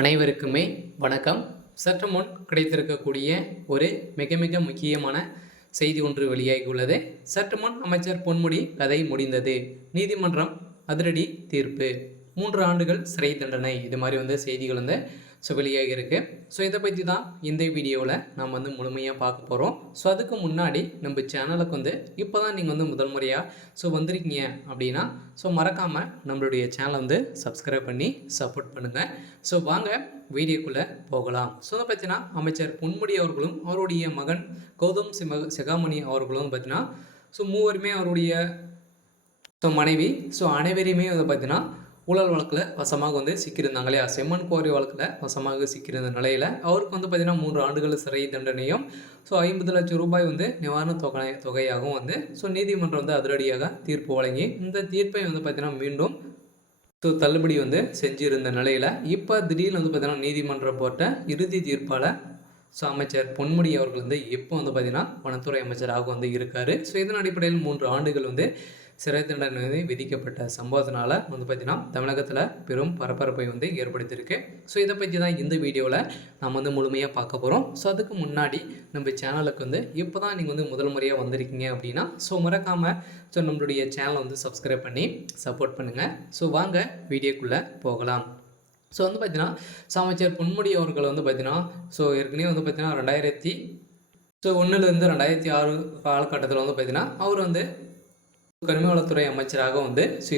அனைவருக்குமே வணக்கம். சற்று முன் கிடைத்திருக்கக்கூடிய ஒரு மிக மிக முக்கியமான செய்தி ஒன்று வெளியாகியுள்ளது. சற்று முன் அமைச்சர் பொன்முடி கதை முடிந்தது, நீதிமன்றம் அதிரடி தீர்ப்பு, 3 ஆண்டுகள் சிறை தண்டனை, இது மாதிரி செய்திகள் வெளியாகியிருக்கு. ஸோ இதை பற்றி தான் இந்த வீடியோவில் நாம் முழுமையாக பார்க்க போகிறோம். ஸோ அதுக்கு முன்னாடி நம்ம சேனலுக்கு இப்போ தான் நீங்கள் முதல் முறையாக வந்திருக்கீங்க அப்படின்னா மறக்காமல் நம்மளுடைய சேனலை சப்ஸ்கிரைப் பண்ணி சப்போர்ட் பண்ணுங்கள். ஸோ வாங்க வீடியோக்குள்ளே போகலாம். ஸோ அதை பார்த்தீங்கன்னா அமைச்சர் பொன்முடி அவர்களும் அவருடைய மகன் கௌதம் சிகாமணி அவர்களும் பார்த்தீங்கன்னா மூவருமே அவருடைய மனைவி அனைவரையுமே பார்த்தீங்கன்னா ஊழல் வழக்கில் வசமாக சிக்கியிருந்தாங்க இல்லையா. செம்மன் குவாரி வழக்கில் வசமாக சிக்கியிருந்த நிலையில் அவருக்கு பார்த்தீங்கன்னா 3 ஆண்டுகள் சிறை தண்டனையும் 50 லட்சம் ரூபாய் நிவாரண தொகையாகவும் நீதிமன்றம் அதிரடியாக தீர்ப்பு வழங்கி இந்த தீர்ப்பை பார்த்தீங்கன்னா மீண்டும் தள்ளுபடி செஞ்சிருந்த நிலையில் இப்போ திடீர்னு பார்த்தீங்கன்னா நீதிமன்றம் போட்ட இறுதி தீர்ப்பால் அமைச்சர் பொன்முடி அவர்கள் இப்போ பார்த்தீங்கன்னா வனத்துறை அமைச்சராக இருக்கார். இதன் அடிப்படையில் 3 ஆண்டுகள் சிறை தண்டனை விதிக்கப்பட்ட சம்பவத்தினால பார்த்தீங்கன்னா தமிழகத்தில் பெரும் பரபரப்பை ஏற்படுத்தியிருக்கு. இதை பற்றி தான் இந்த வீடியோவில் நாம் முழுமையாக பார்க்க போகிறோம். அதுக்கு முன்னாடி நம்ம சேனலுக்கு இப்போ தான் நீங்கள் முதல் முறையாக வந்திருக்கீங்க அப்படின்னா மறக்காமல் நம்மளுடைய சேனலை சப்ஸ்கிரைப் பண்ணி சப்போர்ட் பண்ணுங்கள். வாங்க வீடியோக்குள்ளே போகலாம். பார்த்தீங்கன்னா அமைச்சர் பொன்முடி அவர்கள் பார்த்தீங்கன்னா ஏற்கனவே பார்த்தீங்கன்னா 2001லேருந்து 2006 காலகட்டத்தில் பார்த்தீங்கன்னா அவர் கனிமவளத்துறை அமைச்சராக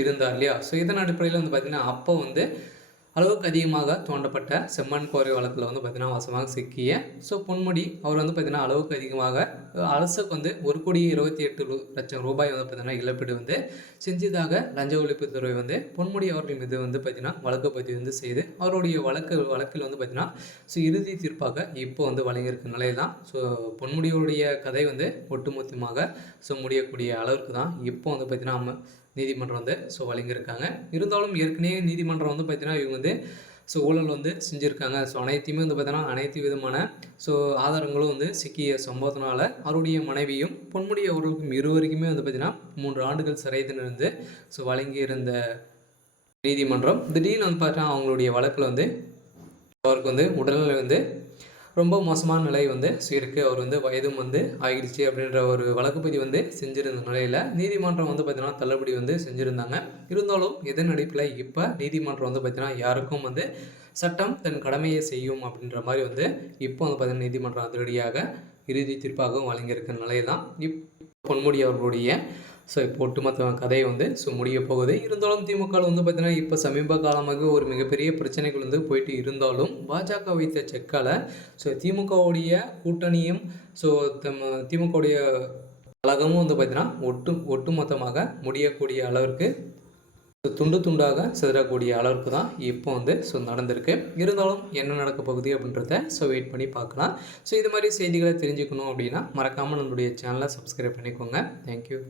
இருந்தார் இல்லையா. இதன் அடிப்படையில் பார்த்தீங்கன்னா அப்போ அளவுக்கு அதிகமாக தோண்டப்பட்ட செம்மண் குவாரி வழக்கில் பார்த்தீங்கன்னா வசமாக சிக்கிய பொன்முடி அவர் பார்த்தீங்கன்னா அளவுக்கு அதிகமாக அரசுக்கு 1,28,00,000 ரூபாய் பார்த்தீங்கன்னா இழப்பீடு செஞ்சதாக லஞ்ச ஒழிப்புத்துறை பொன்முடி அவர்கள் மீது பார்த்தீங்கன்னா வழக்கு பதிவு செய்து அவருடைய வழக்கில் பார்த்தீங்கன்னா இறுதி தீர்ப்பாக இப்போ வழங்கியிருக்க நிலையில் தான் பொன்முடியுடைய கதை ஒட்டுமொத்தமாக முடியக்கூடிய அளவுக்கு தான் இப்போ பார்த்தீங்கன்னா நீதிமன்றம் வழங்கியிருக்காங்க. இருந்தாலும் ஏற்கனவே நீதிமன்றம் பார்த்தீங்கன்னா இவங்க ஊழல் செஞ்சுருக்காங்க. அனைத்தையுமே பார்த்தீங்கன்னா அனைத்து விதமான ஆதாரங்களும் சிக்கிய சம்பவத்தினால அவருடைய மனைவியும் பொன்முடி அவர்களுக்கும் இருவருக்குமே பார்த்தீங்கன்னா 3 ஆண்டுகள் சிறை தண்டனை வழங்கியிருந்த நீதிமன்றம் திடீர்னு பார்த்தீங்கன்னா அவங்களுடைய வழக்கில் அவருக்கு உடல்நிலை ரொம்ப மோசமான நிலை இருக்குது. அவர் வயதும் ஆகிடுச்சு அப்படின்ற ஒரு வழக்கு பதிவு செஞ்சிருந்த நிலையில் நீதிமன்றம் பார்த்தீங்கன்னா தள்ளுபடி செஞ்சுருந்தாங்க. இருந்தாலும் இதன் அடிப்படையில் இப்போ நீதிமன்றம் பார்த்தீங்கன்னா யாருக்கும் சட்டம் தன் கடமையை செய்யும் அப்படின்ற மாதிரி இப்போ பார்த்தீங்கன்னா நீதிமன்றம் அதிரடியாக இறுதி தீர்ப்பாகவும் வழங்கியிருக்க நிலையில் தான் பொன்முடி அவர்களுடைய இப்போ ஒட்டுமொத்த கதையை முடிய போகுது. இருந்தாலும் திமுகவில் பார்த்தீங்கன்னா இப்போ சமீப காலமாக ஒரு மிகப்பெரிய பிரச்சனைகள் போயிட்டு இருந்தாலும் பாஜக வைத்த செக்கால் திமுகவுடைய கூட்டணியும் திமுகவுடைய கழகமும் பார்த்தீங்கன்னா ஒட்டுமொத்தமாக முடியக்கூடிய அளவிற்கு துண்டு துண்டாக சிதறக்கூடிய அளவுக்கு தான் இப்போ நடந்திருக்கு. இருந்தாலும் என்ன நடக்க போகுது அப்படின்றத வெயிட் பண்ணி பார்க்கலாம். இது மாதிரி செய்திகளை தெரிஞ்சுக்கணும் அப்படின்னா மறக்காமல் நம்மளுடைய சேனலை சப்ஸ்கிரைப் பண்ணிக்கோங்க. தேங்க்யூ.